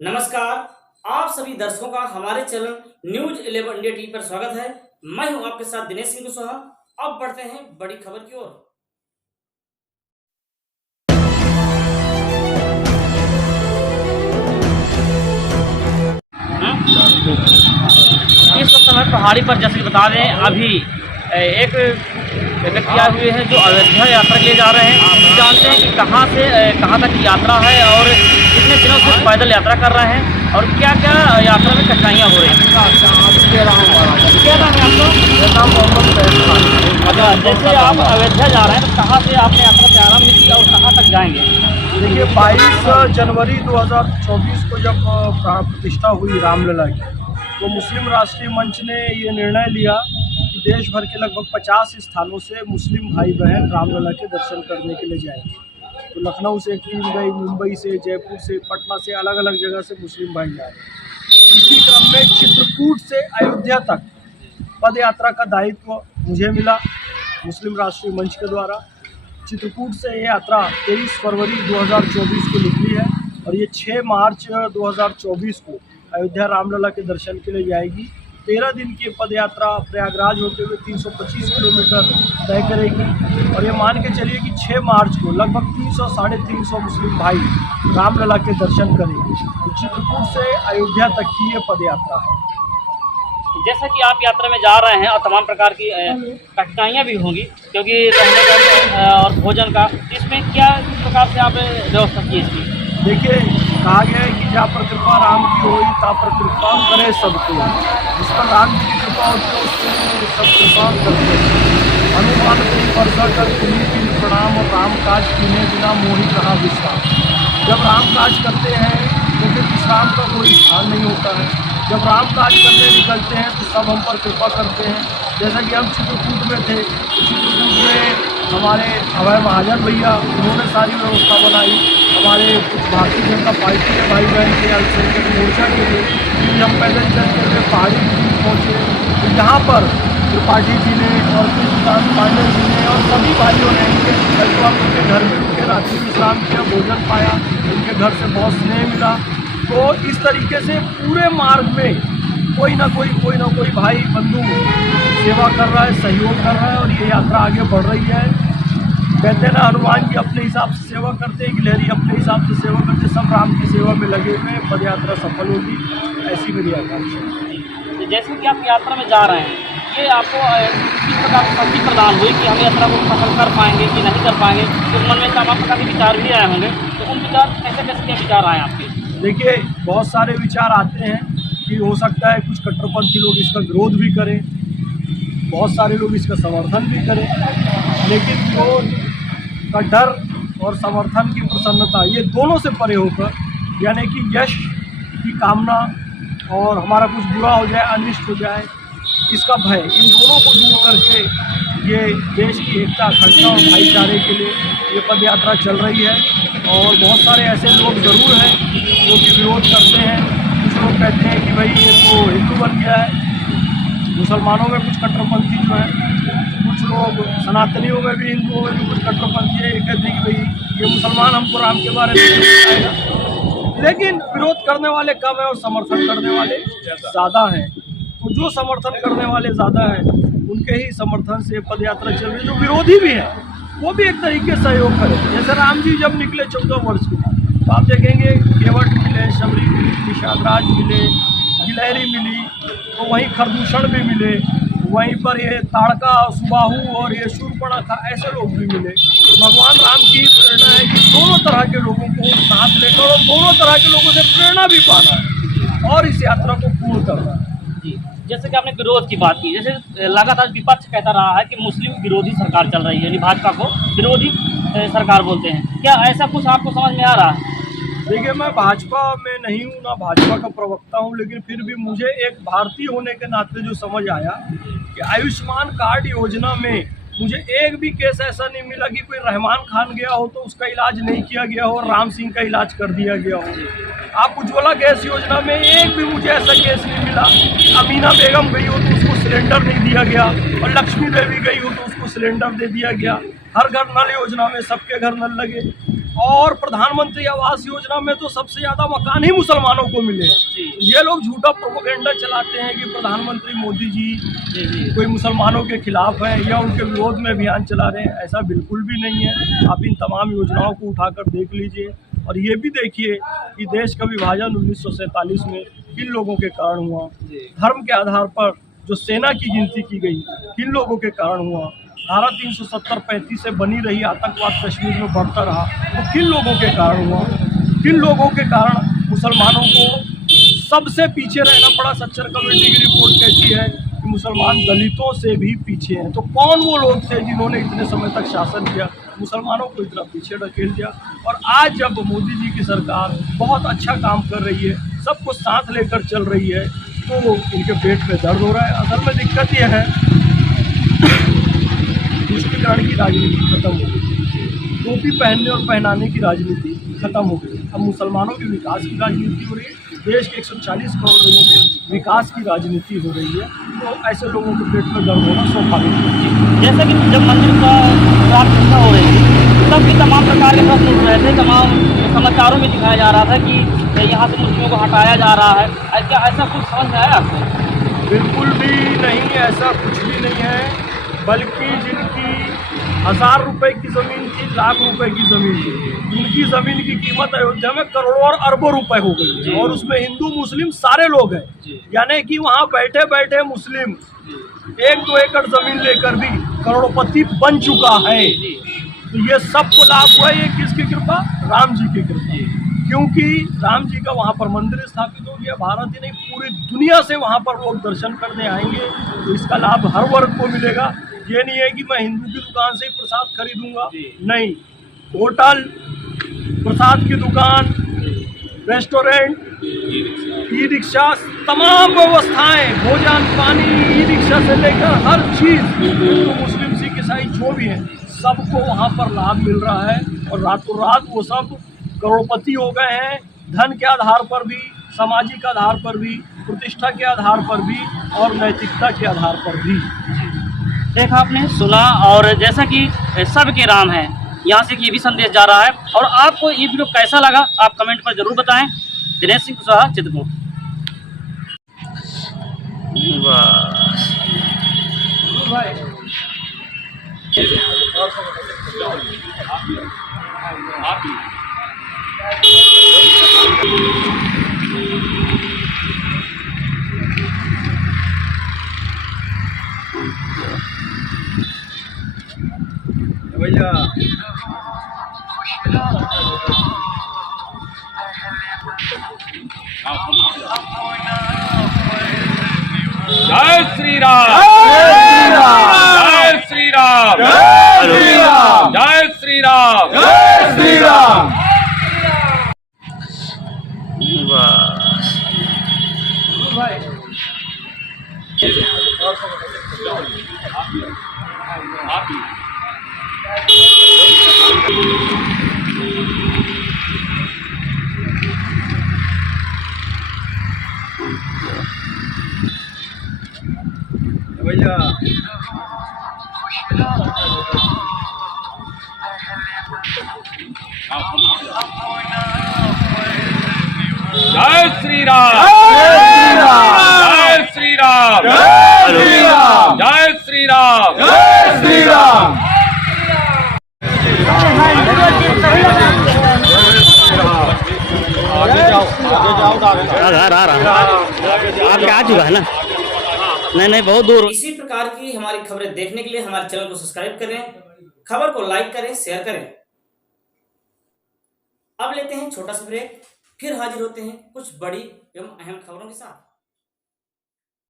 नमस्कार। आप सभी दर्शकों का हमारे चैनल न्यूज 11 इंडिया टीवी पर स्वागत है। मैं हूं आपके साथ दिनेश सिंह कुशवाहा। अब बढ़ते हैं बड़ी खबर की ओर। इस समय पहाड़ी पर जैसे कि बता दें, अभी एक व्यक्ति आए हुए हैं जो अयोध्या यात्रा के लिए जा रहे हैं। आप जानते हैं कि कहां से कहां तक यात्रा है और कितने दिनों से पैदल यात्रा कर रहे हैं और क्या क्या यात्रा में कठिनाइयाँ हो रही हैं। क्या नाम है आपका? अच्छा, जैसे आप अयोध्या जा रहे हैं तो कहाँ से आपने यात्रा प्रारंभ की और कहाँ तक जाएंगे? देखिए 22 जनवरी 2024 को जब प्राण प्रतिष्ठा हुई रामलला की, तो मुस्लिम राष्ट्रीय मंच ने ये निर्णय लिया कि देश भर के लगभग 50 स्थानों से मुस्लिम भाई बहन रामलला के दर्शन करने के लिए जाएंगे। तो लखनऊ से टीम गई, मुंबई से, जयपुर से, पटना से, अलग अलग जगह से मुस्लिम भाई जा रहे हैं। इसी क्रम में चित्रकूट से अयोध्या तक पद यात्रा का दायित्व मुझे मिला मुस्लिम राष्ट्रीय मंच के द्वारा। चित्रकूट से ये यात्रा 23 फरवरी 2024 को निकली है और ये 6 मार्च 2024 को अयोध्या रामलला के दर्शन के लिए जाएगी। 13 दिन की पद यात्रा प्रयागराज होते हुए 325 किलोमीटर तय करेगी और ये मान के चलिए कि 6 मार्च को लगभग 300-350 मुस्लिम भाई रामलला के दर्शन करेंगे। तो चित्रकूट से अयोध्या तक की ये पद यात्रा है। जैसा कि आप यात्रा में जा रहे हैं और तमाम प्रकार की कठिनाइयाँ भी होंगी, क्योंकि रहने का और भोजन का, इसमें क्या प्रकार से आप व्यवस्था की इसकी? देखिए, कहा गया है कि जहाँ पर कृपा राम की होई ता पर कृपा करे सबको। जिस पर राम की कृपा होती है उसको सब कृपा करते हैं। हनुमान को वर्षा कर तुम्हें प्रणाम और राम काज किन्हें बिना मोहि कहा विश्राम। जब राम काज करते हैं तो फिर विश्राम का कोई स्थान नहीं होता है। जब राम काज करने निकलते हैं तो सब हम पर कृपा करते हैं। जैसा कि हम चित्रकूट में थे, चित्रकूट में हमारे अभय महाजन भैया, उन्होंने सारी व्यवस्था बनाई। हमारे कुछ भारतीय जनता पार्टी के भाई बहन के अल्पसंख्यक मोर्चा के लिए कि हम पैदल चलते हुए पहाड़ी पहुँचे, तो यहाँ पर त्रिपाठी जी ने और कृष्णदास पांडे जी ने और सभी भाइयों ने कल तो हम उनके घर में उनके रात्रि विश्राम किया, भोजन पाया, उनके घर से बहुत स्नेह मिला। तो इस तरीके से पूरे मार्ग में कोई ना कोई भाई बंधु सेवा कर रहा है, सहयोग कर रहा है और ये यात्रा आगे बढ़ रही है। कहते हैं ना, हनुमान जी अपने हिसाब से सेवा करते हैं, गिलहरी अपने हिसाब से सेवा करते हैं, सब राम की सेवा में लगे हुए हैं। पद यात्रा सफल होगी, ऐसी मेरी आकांक्षा है। जैसे कि आप यात्रा में जा रहे हैं, ये आपको किस प्रकार की शक्ति प्रदान हुई कि हम यात्रा को सफल कर पाएंगे कि नहीं कर पाएंगे? तो मन में तमाम प्रकार के विचार भी आए होंगे, तो उन विचार कैसे क्या विचार आए आपके? देखिए, बहुत सारे विचार आते हैं कि हो सकता है कुछ कट्टरपंथी लोग इसका विरोध भी करें, बहुत सारे लोग इसका समर्थन भी करें, लेकिन विरोध का डर और समर्थन की प्रसन्नता, ये दोनों से परे होकर, यानी कि यश की कामना और हमारा कुछ बुरा हो जाए, अनिष्ट हो जाए, इसका भय, इन दोनों को दूर करके ये देश की एकता, अखंडता और भाईचारे के लिए ये पद यात्रा चल रही है। और बहुत सारे ऐसे लोग ज़रूर हैं जो कि विरोध करते हैं। कुछ लोग कहते हैं कि भाई ये तो हिंदू बन गया है। मुसलमानों में कुछ कट्टरपंथी जो है, कुछ लोग सनातनियों में भी, हिंदुओं में भी कुछ कट्टरपंथी है। ये कहते हैं कि भाई ये मुसलमान हमको राम के बारे में बताएगा। लेकिन विरोध करने वाले कम है और समर्थन करने वाले ज़्यादा हैं। तो जो समर्थन करने वाले ज़्यादा हैं उनके ही समर्थन से पद यात्रा चल रही है। जो विरोधी भी है वो भी एक तरीके से सहयोग करें। जैसे राम जी जब निकले 14 वर्ष के, तो आप देखेंगे केवट मिले, शबरी मिली, निषादराज मिले, गिलहरी मिली, तो वहीं खरदूषण भी मिले, वहीं पर ये ताड़का, सुबाहु और ये शूर्पणखा, ऐसे लोग भी मिले। तो भगवान राम की प्रेरणा है कि दोनों तरह के लोगों को साथ लेकर और दोनों तरह के लोगों से प्रेरणा भी पाना है और इस यात्रा को पूर्ण करना है। जी, जैसे कि आपने विरोध की बात की, जैसे लगातार विपक्ष कहता रहा है कि मुस्लिम विरोधी सरकार चल रही है, यानी भाजपा को विरोधी सरकार बोलते हैं। क्या ऐसा कुछ आपको समझ में आ रहा है? देखिए, मैं भाजपा में नहीं हूँ, ना भाजपा का प्रवक्ता हूँ, लेकिन फिर भी मुझे एक भारतीय होने के नाते जो समझ आया कि आयुष्मान कार्ड योजना में मुझे एक भी केस ऐसा नहीं मिला कि कोई रहमान खान गया हो तो उसका इलाज नहीं किया गया हो और राम सिंह का इलाज कर दिया गया हो। आप उज्ज्वला गैस योजना में एक भी मुझे ऐसा केस नहीं मिला। अमीना बेगम गई हो तो उसको सिलेंडर नहीं दिया गया और लक्ष्मी देवी गई हो तो उसको सिलेंडर दे दिया गया। हर घर नल योजना में सबके घर नल लगे। और प्रधानमंत्री आवास योजना में तो सबसे ज्यादा मकान ही मुसलमानों को मिले हैं। ये लोग झूठा प्रोपेगेंडा चलाते हैं कि प्रधानमंत्री मोदी जी कोई मुसलमानों के खिलाफ है या उनके विरोध में अभियान चला रहे हैं। ऐसा बिल्कुल भी नहीं है। आप इन तमाम योजनाओं को उठाकर देख लीजिए और ये भी देखिए कि देश का विभाजन 1947 में किन लोगों के कारण हुआ, धर्म के आधार पर जो सेना की गिनती की गई किन लोगों के कारण हुआ, धारा 370-35 से बनी रही आतंकवाद कश्मीर में बढ़ता रहा तो किन लोगों के कारण हुआ, किन लोगों के कारण मुसलमानों को सबसे पीछे रहना पड़ा। सच्चर कमेटी की रिपोर्ट कहती है कि मुसलमान दलितों से भी पीछे हैं। तो कौन वो लोग थे जिन्होंने इतने समय तक शासन किया, मुसलमानों को इतना पीछे ढकेल दिया। और आज जब मोदी जी की सरकार बहुत अच्छा काम कर रही है, सबको साथ लेकर चल रही है, तो इनके पेट में दर्द हो रहा है। असल में दिक्कत यह है तुष्टीकरण की राजनीति खत्म हो गई, टोपी पहनने और पहनाने की राजनीति खत्म हो गई। अब मुसलमानों के विकास की राजनीति हो रही है, देश के 140 करोड़ लोगों के विकास की राजनीति हो रही है। तो ऐसे लोगों के पेट में दर्द होना स्वाभाविक है। जैसे कि जब मंदिर का प्रतिष्ठा हो रही थी तब भी तमाम प्रकार के प्रश्न उठ रहे थे, तमाम समाचारों में दिखाया जा रहा था कि यहाँ से मुस्लिमों को हटाया जा रहा है। क्या ऐसा कुछ समझ में आया आपको? बिल्कुल भी नहीं, ऐसा कुछ भी नहीं है। बल्कि जिनकी 1000 रुपए की ज़मीन थी, लाख रुपए की ज़मीन थी, उनकी ज़मीन की कीमत अयोध्या में करोड़ों और अरबों रुपए हो गई और उसमें हिंदू मुस्लिम सारे लोग हैं। यानी कि वहाँ बैठे बैठे मुस्लिम 1-2 एकड़ ज़मीन लेकर भी करोड़पति बन चुका है। तो ये सबको लाभ हुआ। ये किसकी कृपा? राम जी की कृपा। क्योंकि राम जी का वहाँ पर मंदिर स्थापित हो गया। भारत ही नहीं पूरी दुनिया से वहाँ पर लोग दर्शन करने आएंगे, तो इसका लाभ हर वर्ग को मिलेगा। ये नहीं है कि मैं हिंदू की दुकान से ही प्रसाद खरीदूंगा, नहीं। होटल, प्रसाद की दुकान, रेस्टोरेंट, ई रिक्शा, तमाम व्यवस्थाएं, भोजन पानी, ई रिक्शा से लेकर हर चीज़, हिंदू मुस्लिम सिख ईसाई जो भी है सबको वहाँ पर लाभ मिल रहा है। और रातों रात वो सब करोड़पति हो गए हैं, धन के आधार पर भी, सामाजिक आधार पर भी, प्रतिष्ठा के आधार पर भी और नैतिकता के आधार पर भी। देखा आपने, सुना, और जैसा कि सबके राम है, यहाँ से ये भी संदेश जा रहा है। और आपको ये वीडियो कैसा लगा आप कमेंट पर जरूर बताएं। दिनेश सिंह कुशवाहा, चित्रकूट। भैया जय श्री राम, जय श्री राम, जय श्री राम, जय श्री राम, जय श्री राम। भैया जय श्री राम, जय श्री राम, जय श्री राम, जय श्री राम, जय श्री राम। आगे जाओ आपका आ चुका है ना? नहीं, बहुत दूर। इसी प्रकार की हमारी खबरें देखने के लिए हमारे चैनल को सब्सक्राइब करें, खबर को लाइक करें, शेयर करें। अब लेते हैं छोटा सा ब्रेक, फिर हाजिर होते हैं कुछ बड़ी एवं अहम खबरों के साथ।